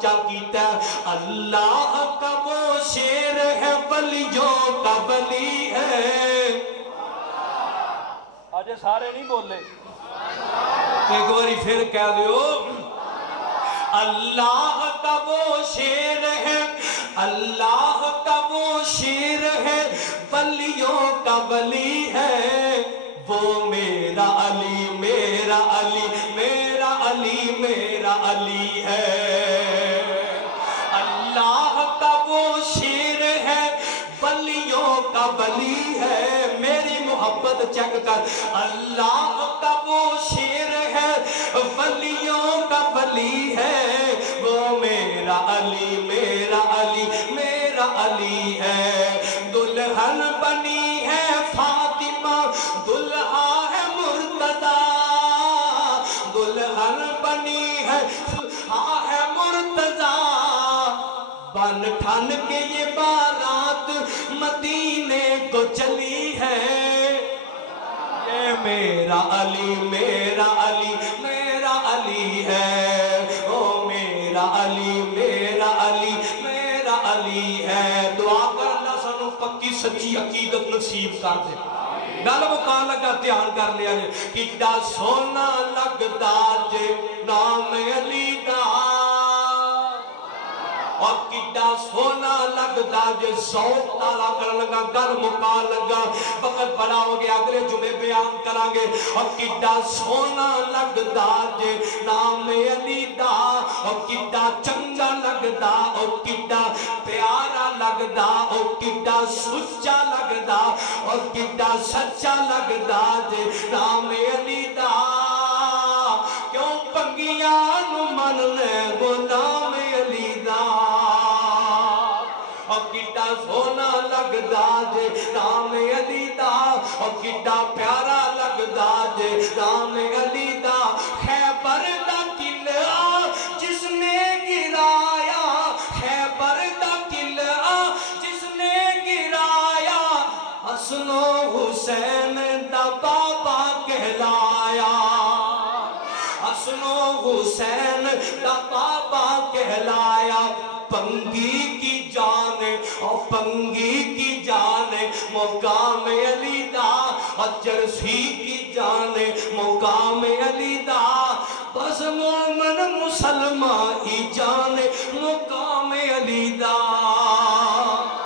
سچا کیتا ہے اللہ کا وہ شیر ہے ولیوں کا ولی ہے آج سارے نہیں بولے ایک باری پھر کہہ دیو اللہ کا وہ شیر ہے اللہ کا وہ شیر ہے ولیوں کا ولی ہے وہ میرا علی میرا علی میرا علی میرا علی ہے اللہ کا وہ شیر ہے ولیوں کا ولی ہے میری محبت چیک کر اللہ کا وہ شیر ہے ولیوں کا ولی ہے وہ میرا علی میرا علی میرا علی ہے دلہن بنی ہے فاطمہ دلہا ہے مرتضی دلہن بنی ہے دلہا ہے مرتضی بن ٹھن کے یہ بارات مدینے کو چلی ہے یہ میرا علی میرا علی میرا علی ہے او میرا علی میرا علی میرا علی ہے دعا کر اللہ سانو پکی سچی عقیدت نصیب کر دے گل مکان لگا دھیان کر لیا جے کڈا سونا لگدا جے نام علی دا اور کڈا سونا لگدا جے ذوق تالا کر لگا گل مکا لگا وقت بڑا ہو گیا اگلے جمعے بیان کریں گے اور کڈا سونا لگدا جے نام علی دا اور کڈا چنگا لگدا اور کڈا پیارا لگدا اور کڈا سچا لگدا اور کڈا سچا لگدا جے نام علی دا کیوں پنگیاں نو مننے وہ نام علی دا اور کڈا سونا لگدا جے نام علی دا اور کڈا پیارا لگدا جے نام علی دا خیبر دا قلعہ جس نے گرایا خیبر دا قلعہ جس نے گرایا حسن و حسین دا بابا کہلایا حسن و حسین دا بابا کہلایا پنگی کی جان اور پنگی کی جان مقام علی دا اور جرسی کی جان مقام علی